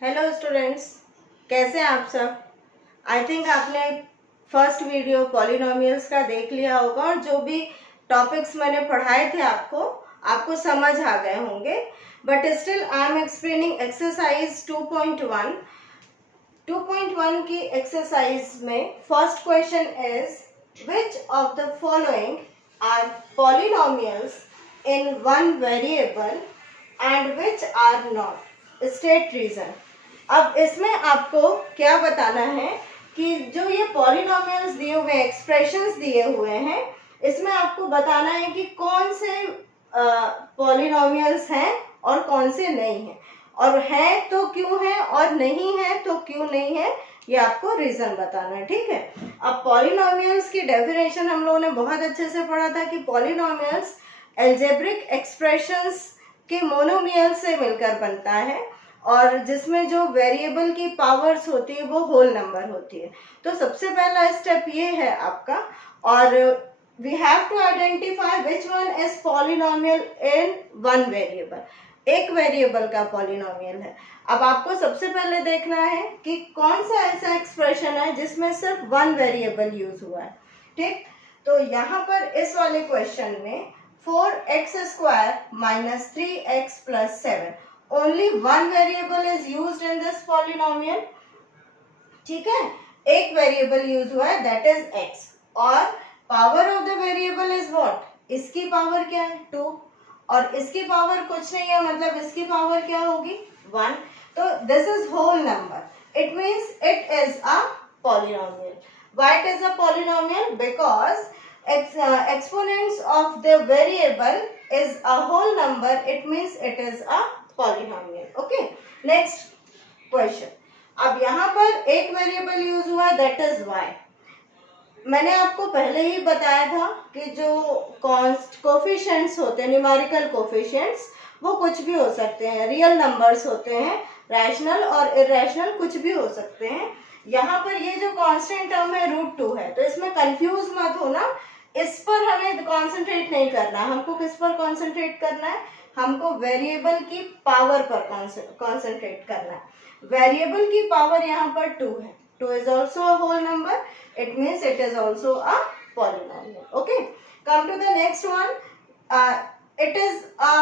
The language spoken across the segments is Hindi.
हेलो स्टूडेंट्स, कैसे हैं आप सब। आई थिंक आपने फर्स्ट वीडियो पॉलिनोमियल्स का देख लिया होगा और जो भी टॉपिक्स मैंने पढ़ाए थे आपको समझ आ गए होंगे। But still I am explaining exercise 2.1। 2.1 की एक्सरसाइज में first question is which of the following are polynomials in one variable and which are not, state reason. अब इसमें आपको क्या बताना है कि जो ये पॉलिनोमियल्स दिए हुए हैं, एक्सप्रेशंस दिए हुए हैं, इसमें आपको बताना है कि कौन से पॉलिनोमियल्स हैं और कौन से नहीं हैं, और है तो क्यों है और नहीं है तो क्यों नहीं है, ये आपको रीजन बताना है। ठीक है। अब पॉलिनोमियल्स की डेफिनेशन हम लोगों ने बहुत अच्छे से पढ़ा था कि पॉलिनोमियल्स एल्जेब्रिक एक्सप्रेशंस के मोनोमियल से मिलकर बनता है और जिसमें जो वेरिएबल की पावर्स होती है वो होल नंबर होती है। तो सबसे पहला स्टेप ये है आपका, और we have to identify which one is polynomial in one variable. एक वेरिएबल का पॉलिनोमियल है। अब आपको सबसे पहले देखना है कि कौन सा ऐसा एक्सप्रेशन है जिसमें सिर्फ वन वेरिएबल यूज हुआ है। ठीक, तो यहाँ पर इस वाले क्वेश्चन में 4x² minus 3x plus 7, only one variable is used in this polynomial। ठीक है, एक वेरिएबल यूज हुआ है, दैट इज x, और power of the variable is what, इसकी पावर क्या है 2, और इसकी पावर कुछ नहीं है, मतलब इसकी पावर क्या होगी 1। तो this is whole number, it means it is a polynomial। Why it is a polynomial? Because exponents of the variable is a whole number, it means it is a polynomial। Okay, next question। अब यहाँ पर एक वेरिएबल यूज हुआ, दैट इज y। मैंने आपको पहले ही बताया था कि जो कोफिशिएंट्स होते हैं, न्यूमेरिकल कोफिशिएंट्स, वो कुछ भी हो सकते हैं, रियल नंबर्स होते हैं, रैशनल और इरेशनल कुछ भी हो सकते हैं। यहाँ पर ये जो कांस्टेंट टर्म है √2 है, तो इसमें कंफ्यूज मत होना, इस पर हमें कंसंट्रेट नहीं करना। हमको किस पर कंसंट्रेट करना है, हमको वेरिएबल की पावर पर कंसंट्रेट करना है। वेरिएबल की पावर यहाँ पर 2 है, 2 is also a whole number, it means it is also a polynomial। Okay, come to the next one। It is a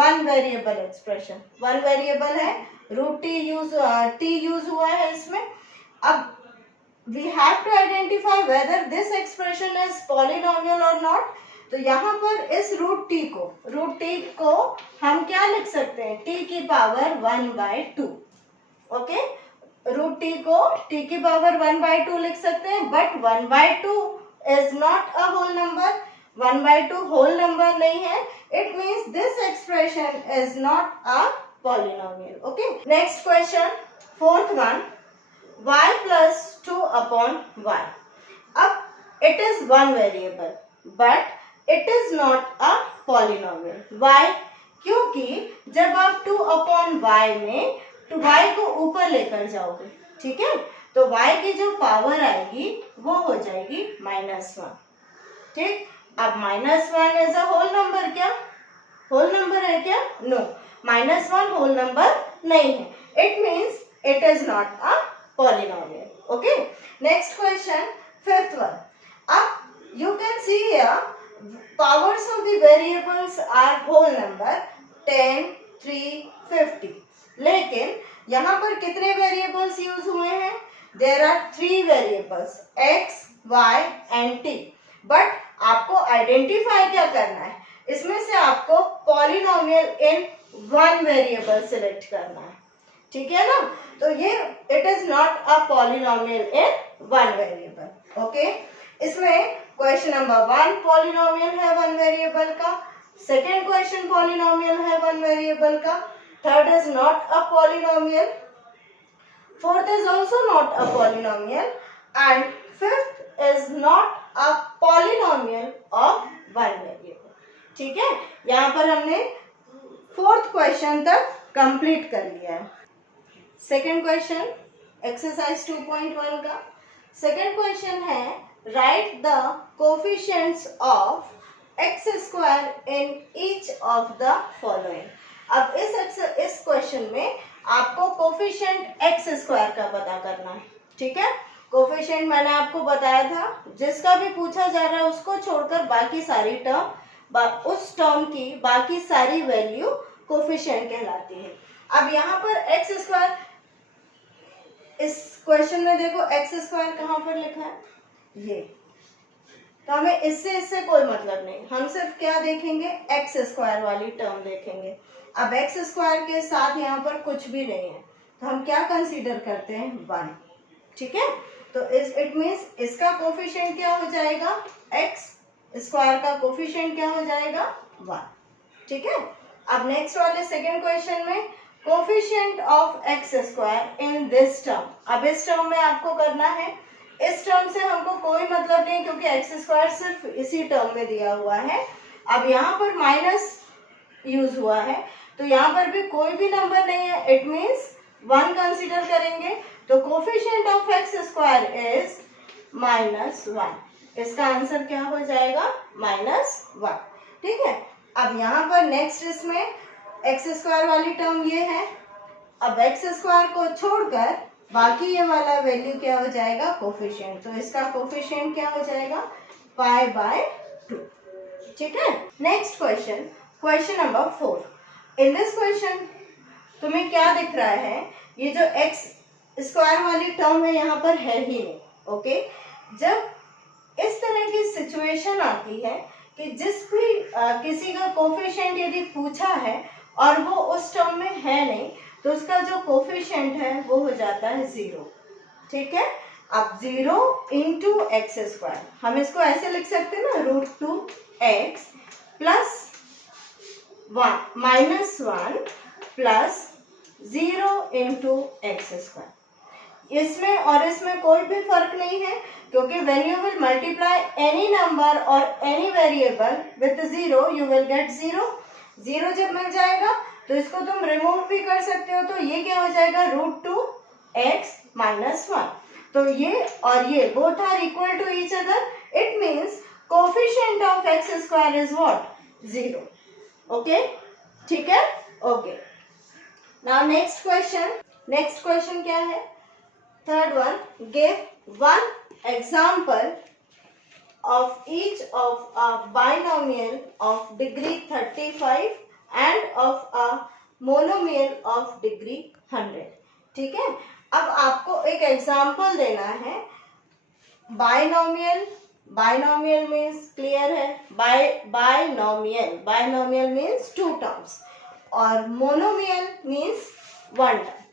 one variable expression, one variable है, √t यूज हुआ है इसमें। अब we have to identify whether this expression is polynomial or not। तो यहाँ पर इस √t को हम क्या लिख सकते हैं, t की पावर 1/2। ओके, √t को t की पावर 1/2 लिख सकते हैं, but 1/2 is not a whole number, 1/2 whole number नहीं है, it means this expression is not a polynomial. Okay, next question, fourth one, y plus 2/y। अब it is one variable but it is not a polynomial. why? क्योंकि जब आप 2/y में तो y को ऊपर लेकर जाओगे, ठीक है, तो y की जो पावर आएगी वो हो जाएगी -1। ठीक, अब -1 इज अ होल नंबर, क्या होल नंबर है क्या, नो, -1 होल नंबर नहीं है, it means it is not a polynomial। Okay, next question, fifth one। Up you can see here powers of the variables are whole number 10, 3, 50। लेकिन यहाँ पर कितने वेरिएबल्स यूज हुए हैं, there are 3 variables x, y and t। But आपको आइडेंटिफाई क्या करना है, इसमें से आपको polynomial in one variable select करना है, ठीक है ना। तो ये it is not a polynomial in one variable. Okay, इसमें क्वेश्चन नंबर 1 पॉलिनोमियल है वन वेरिएबल का, सेकेंड क्वेश्चन पॉलिनोमियल है वन वेरिएबल का, third is not a polynomial, fourth is also not a polynomial, and fifth is not a polynomial of one variable. ठीक है, यहाँ पर हमने फोर्थ क्वेश्चन तक कंप्लीट कर लिया है। सेकेंड क्वेश्चन एक्सरसाइज 2.1 का सेकेंड क्वेश्चन है, right the coefficients of x² in each of the following. अब इस क्वेश्चन में आपको कोफिशिएंट एक्स स्क्वायर का पता करना है, ठीक है। कोफिशिएंट मैंने आपको बताया था, जिसका भी पूछा जा रहा है उसको छोड़कर बाकी सारी टर्म, उस टर्म की बाकी सारी वैल्यू कोफिशिएंट कहलाती है। अब यहाँ पर एक्स स्क्वायर, इस क्वेश्चन में देखो एक्स स्क्वायर कहाँ पर लिखा है, ये, तो हमें इससे कोई मतलब नहीं, हम सिर्फ क्या देखेंगे, एक्स स्क्वायर वाली टर्म देखेंगे। अब एक्स स्क्वायर के साथ यहाँ पर कुछ भी नहीं है, तो हम क्या कंसीडर करते हैं, 1, ठीक है। तो इट मीन्स इसका कोफिशिएंट क्या हो जाएगा, एक्स स्क्वायर का कोफिशिएंट क्या हो जाएगा, 1, ठीक है। अब नेक्स्ट वाले सेकेंड क्वेश्चन में coefficient of x square in this term, अब इस टर्म में आपको करना है, इस टर्म से हमको कोई मतलब नहीं क्योंकि एक्स स्क्वायर सिर्फ इसी टर्म में दिया हुआ है। अब यहाँ पर माइनस यूज हुआ है, तो यहाँ पर भी कोई भी नंबर नहीं है, इट मीन्स 1 कंसीडर करेंगे, तो coefficient of x square is -1, इसका आंसर क्या हो जाएगा, -1, ठीक है। अब यहाँ पर नेक्स्ट इसमें एक्स स्क्वायर वाली टर्म ये है, अब एक्स स्क्वायर को छोड़कर बाकी ये वाला वैल्यू क्या हो जाएगा, कोफिशिएंट, तो इसका कोफिशिएंट क्या हो जाएगा, π/2, ठीक है। Next question, question number 4। In this question तुम्हें क्या दिख रहा है, ये जो एक्स स्क्वायर वाली टर्म है यहाँ पर है ही नहीं, ओके। जब इस तरह की सिचुएशन आती है कि किसी का कोफिशिएंट यदि पूछा है और वो उस टर्म में है नहीं, तो उसका जो कोफिशिएंट है वो हो जाता है 0, ठीक है। अब 0 इंटू एक्स स्क्वायर, हम इसको ऐसे लिख सकते हैं ना, √2x plus -1 plus 0 into x square. इसमें और इसमें कोई भी फर्क नहीं है, क्योंकि when you will multiply any number और any variable with 0 you will get 0 जब मिल जाएगा तो इसको तुम रिमूव भी कर सकते हो, तो ये क्या हो जाएगा, √2x - 1, तो ये और ये both are equal to each other, it means coefficient of x square is what, 0, okay, ठीक है, ओके। नाउ नेक्स्ट क्वेश्चन क्या है, third one, give 1 example of each of a binomial of degree 35 and of a monomial of degree 100, ठीक है। अब आपको एक एग्जाम्पल देना है, बाइनोमियल मीन्स क्लियर है, बाइनोमियल मीन्स 2 टर्म्स और मोनोमियल मीन्स 1 टर्म।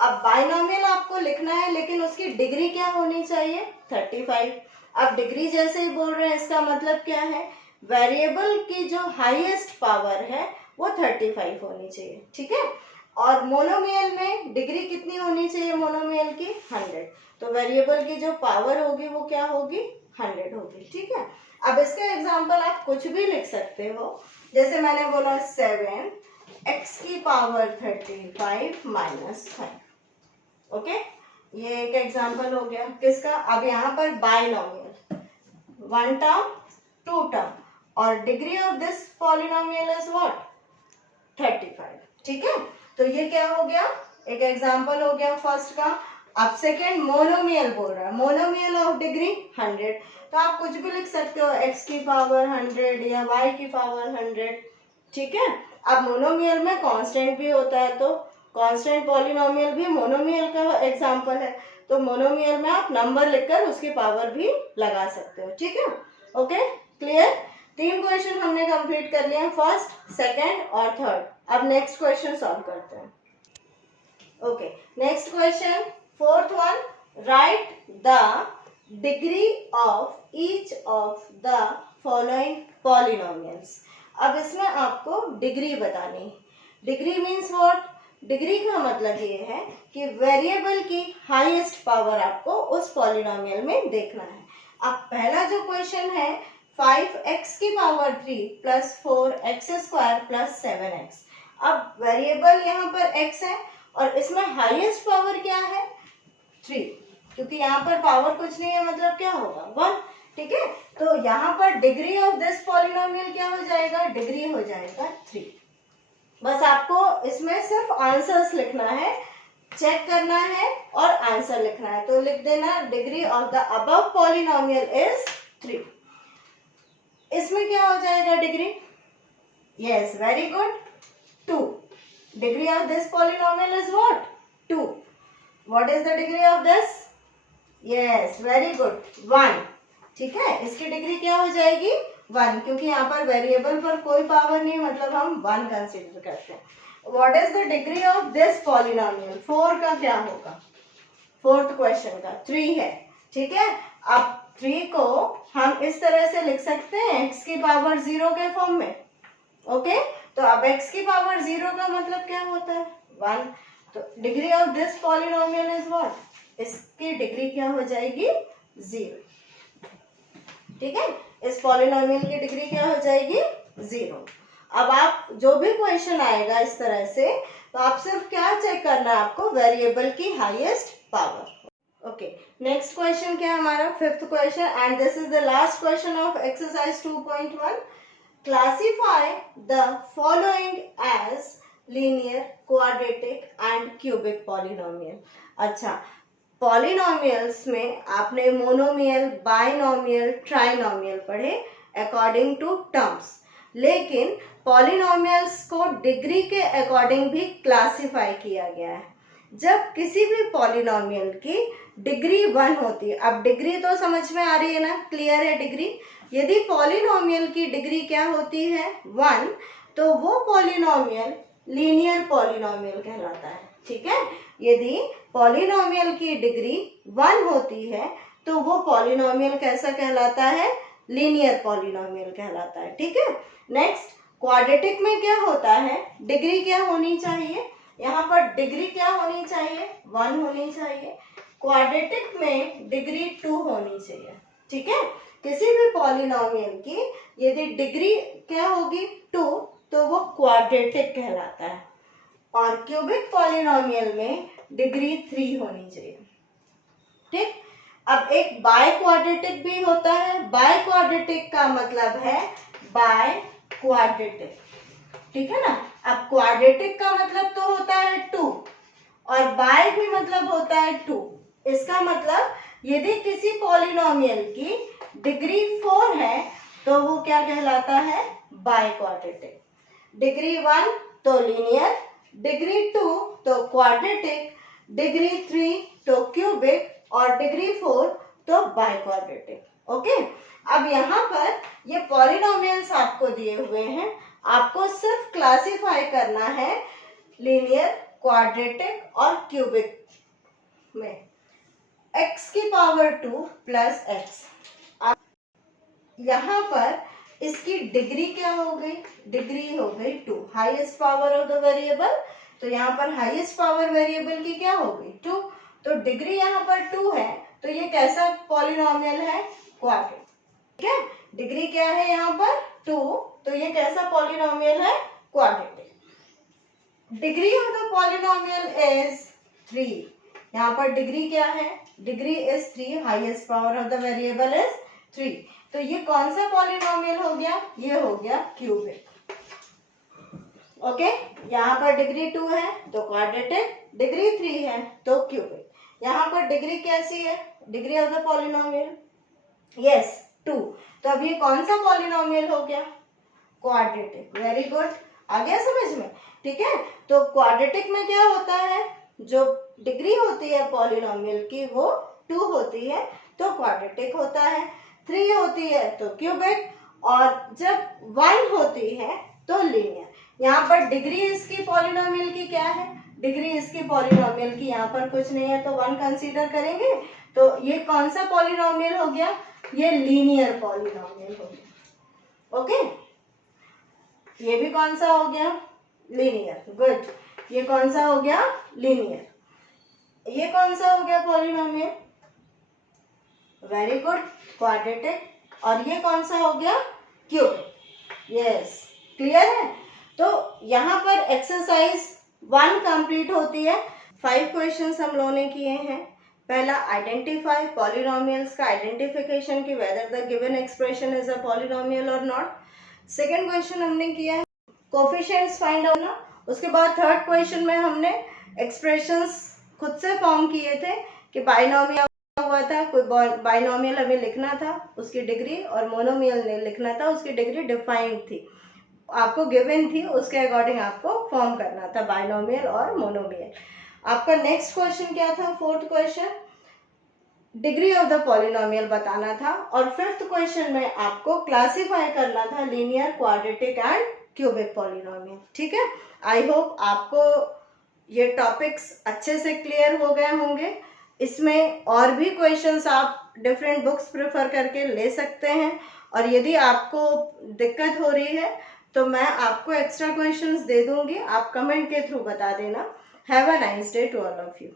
अब बाइनोमियल आपको लिखना है, लेकिन उसकी डिग्री क्या होनी चाहिए, 35। अब डिग्री जैसे ही बोल रहे हैं, इसका मतलब क्या है, वेरिएबल की जो हाईएस्ट पावर है वो 35 होनी चाहिए, ठीक है। और मोनोमियल में डिग्री कितनी होनी चाहिए, मोनोमियल की 100, तो वेरिएबल की जो पावर होगी वो क्या होगी, 100 होगी, ठीक है। अब इसका एग्जांपल आप कुछ भी लिख सकते हो, जैसे मैंने बोला 7x की पावर 35 -5, ओके। ये एक एग्जांपल हो गया किसका। अब यहाँ पर बाइनोमियल, 1 टर्म 2 टर्म, और degree of this polynomial is what, 35, ठीक है। तो ये क्या हो गया, एक एग्जांपल हो गया फर्स्ट का। अब सेकेंड मोनोमियल बोल रहा है, मोनोमियल ऑफ डिग्री 100, तो आप कुछ भी लिख सकते हो, x की पावर 100 या y की पावर 100, ठीक है। अब मोनोमियल में कांस्टेंट भी होता है, तो कांस्टेंट पॉलिनोमियल भी मोनोमियल का एग्जांपल है, तो मोनोमियल में आप नंबर लिखकर उसकी पावर भी लगा सकते हो, ठीक है, ओके, क्लियर। 3 क्वेश्चन हमने कंप्लीट कर लिए हैं, फर्स्ट, सेकंड और थर्ड। अब नेक्स्ट क्वेश्चन सॉल्व करते हैं, okay. Next question, fourth one, right the degree of each of the following polynomials. अब इसमें आपको डिग्री बतानी है। डिग्री मीन्स व्हाट, डिग्री का मतलब ये है कि वेरिएबल की हाईएस्ट पावर आपको उस पॉलिनोमियल में देखना है। अब पहला जो क्वेश्चन है, 5x की power 3 plus 4x² plus 7x। अब वेरिएबल यहाँ पर x है और इसमें हाईएस्ट पावर क्या है, 3, क्योंकि यहाँ पर पावर कुछ नहीं है, मतलब क्या होगा, 1, ठीक है। तो यहाँ पर डिग्री ऑफ दिस पॉलिनोमियल क्या हो जाएगा, डिग्री हो जाएगा 3। बस आपको इसमें सिर्फ आंसर्स लिखना है, चेक करना है और आंसर लिखना है। तो लिख देना degree of the above polynomial is 3। इसमें क्या हो जाएगा degree? Yes, very good, 2। Degree of this polynomial is what? 2। What is the degree of this? Yes, very good, 1। ठीक है, इसकी डिग्री क्या हो जाएगी? 1, क्योंकि यहाँ पर वेरिएबल पर कोई पावर नहीं, मतलब हम 1 कंसीडर करते हैं। What is the degree of this polynomial? 4 का क्या होगा? फोर्थ क्वेश्चन का 3 है। ठीक है, अब 3 को हम इस तरह से लिख सकते हैं x की पावर 0 के फॉर्म में। ओके, तो अब x की पावर 0 का मतलब क्या होता है? 1। तो degree of this polynomial is what? इसकी डिग्री क्या हो जाएगी? 0। ठीक है, इस पॉलिनोमियल की डिग्री क्या हो जाएगी? 0। अब आप जो भी क्वेश्चन आएगा इस तरह से, तो आप सिर्फ क्या चेक करना है आपको? वेरिएबल की highest power. Okay, next question क्या है हमारा? Fifth question, and this is the last question of exercise 2.1। Classify the following as linear, quadratic and cubic polynomial. अच्छा, पॉलिनोमियल्स में आपने मोनोमियल, बाइनोमियल, ट्राइनोमियल पढ़े अकॉर्डिंग टू टर्म्स, लेकिन पॉलिनोमियल्स को डिग्री के अकॉर्डिंग भी क्लासिफाई किया गया है। जब किसी भी पॉलिनोमियल की डिग्री 1 होती है, अब डिग्री तो समझ में आ रही है ना, क्लियर है डिग्री? यदि पॉलिनोमियल की डिग्री क्या होती है? 1, तो वो पॉलिनोमियल लीनियर पॉलिनोमियल कहलाता है। ठीक है, यदि पॉलिनोमियल की डिग्री 1 होती है तो वो पॉलिनोमियल कैसा कहलाता है? लीनियर पॉलिनोमियल कहलाता है। ठीक है, नेक्स्ट क्वाड्रेटिक में क्या होता है? डिग्री क्या होनी चाहिए? यहाँ पर डिग्री क्या होनी चाहिए? 1 होनी चाहिए। क्वाड्रेटिक में डिग्री 2 होनी चाहिए। ठीक है, किसी भी पॉलिनोमियल की यदि डिग्री क्या होगी? 2, तो वो क्वाड्रेटिक कहलाता है। और क्यूबिक पॉलिनोमियल में डिग्री 3 होनी चाहिए। ठीक, अब एक बाय क्वाड्रेटिक भी होता है। बाय क्वाड्रेटिक का मतलब है बाय क्वाड्रेटिक। ठीक है ना, अब क्वाड्रेटिक का मतलब तो होता है 2 और बाय भी मतलब होता है 2। इसका मतलब यदि किसी पॉलिनोमियल की डिग्री 4 है तो वो क्या कहलाता है? By quadratic. डिग्री 1 तो लीनियर, डिग्री 2 तो क्वाड्रेटिक, डिग्री 3 तो क्यूबिक और डिग्री 4 तो बाय क्वाड्रेटिक। ओके, अब यहाँ पर ये पॉलिनोमियल्स आपको दिए हुए हैं, आपको सिर्फ क्लासिफाई करना है लीनियर, क्वाड्रेटिक और क्यूबिक में। x की पावर 2 प्लस एक्स, यहाँ पर इसकी डिग्री क्या हो गई? डिग्री हो गई 2, highest power of the variable. तो यहाँ पर हाईएस्ट पावर वेरिएबल की क्या हो गई? 2। तो डिग्री यहाँ पर 2 है, तो ये कैसा पॉलिनोमियल है? क्वाड्रेटिक। ठीक है, डिग्री क्या है यहाँ पर? 2, तो ये कैसा पॉलिनोमियल है? Quadratic. Degree of the polynomial is 3। यहाँ पर डिग्री क्या है? Degree is 3, highest power of the variable is 3। तो ये कौन सा पॉलिनोमियल हो गया? ये हो गया क्यूबिक। ओके, यहाँ पर डिग्री 2 है तो क्वाड्रेटिक, डिग्री 3 है तो क्यूबिक। यहाँ पर डिग्री कैसी है? Degree of the polynomial, yes, 2। तो अब ये कौन सा पॉलिनोमियल हो गया? क्वाड्रेटिक। वेरी गुड, आ गया समझ में? ठीक है, तो क्वाड्रेटिक में क्या होता है? जो डिग्री होती है पॉलिनोमियल की वो 2 होती है तो क्वाड्रेटिक होता है, 3 होती है तो क्यूबिक, और जब 1 होती है तो लीनियर। यहाँ पर डिग्री इसकी पॉलिनोमियल की क्या है? डिग्री इसकी पॉलिनोमियल की यहाँ पर कुछ नहीं है तो 1 कंसीडर करेंगे। तो ये कौन सा पॉलिनोमियल हो गया? ये लीनियर पॉलिनोमियल हो गया। ओके, ये भी कौन सा हो गया? लीनियर। गुड, ये कौन सा हो गया? लीनियर। ये कौन सा हो गया पॉलिनोमियल? Very good, quadratic. और ये कौन सा हो गया? क्यूबिक। यस, क्लियर है? तो यहाँ पर एक्सरसाइज 1 कंप्लीट होती है। 5 क्वेश्चंस हम लोगों ने किए हैं। पहला, आइडेंटिफाई पॉलिनोमियल्स का आइडेंटिफिकेशन की whether the given expression is a polynomial और नॉट। सेकेंड क्वेश्चन हमने किया है कोफिशिएंट्स फाइंड आउट ना। उसके बाद थर्ड क्वेश्चन में हमने एक्सप्रेशंस खुद से फॉर्म किए थे कि बाइनोमियल हुआ था, कोई बाइनोमियल हमें लिखना था उसकी डिग्री, और मोनोमियल लिखना था उसकी डिग्री डिफाइंड थी, आपको गिवन थी, उसके अकॉर्डिंग आपको फॉर्म करना था बाइनोमियल और मोनोमियल। आपका नेक्स्ट क्वेश्चन क्या था, fourth question, degree of the polynomial बताना था, और फिफ्थ क्वेश्चन में आपको क्लासिफाई करना था linear, quadratic and cubic polynomial. ठीक है, आई होप आपको ये टॉपिक्स अच्छे से क्लियर हो गए होंगे। इसमें और भी क्वेश्चंस आप डिफरेंट बुक्स प्रेफर करके ले सकते हैं, और यदि आपको दिक्कत हो रही है तो मैं आपको एक्स्ट्रा क्वेश्चंस दे दूंगी, आप कमेंट के थ्रू बता देना। Have a nice day to all of you.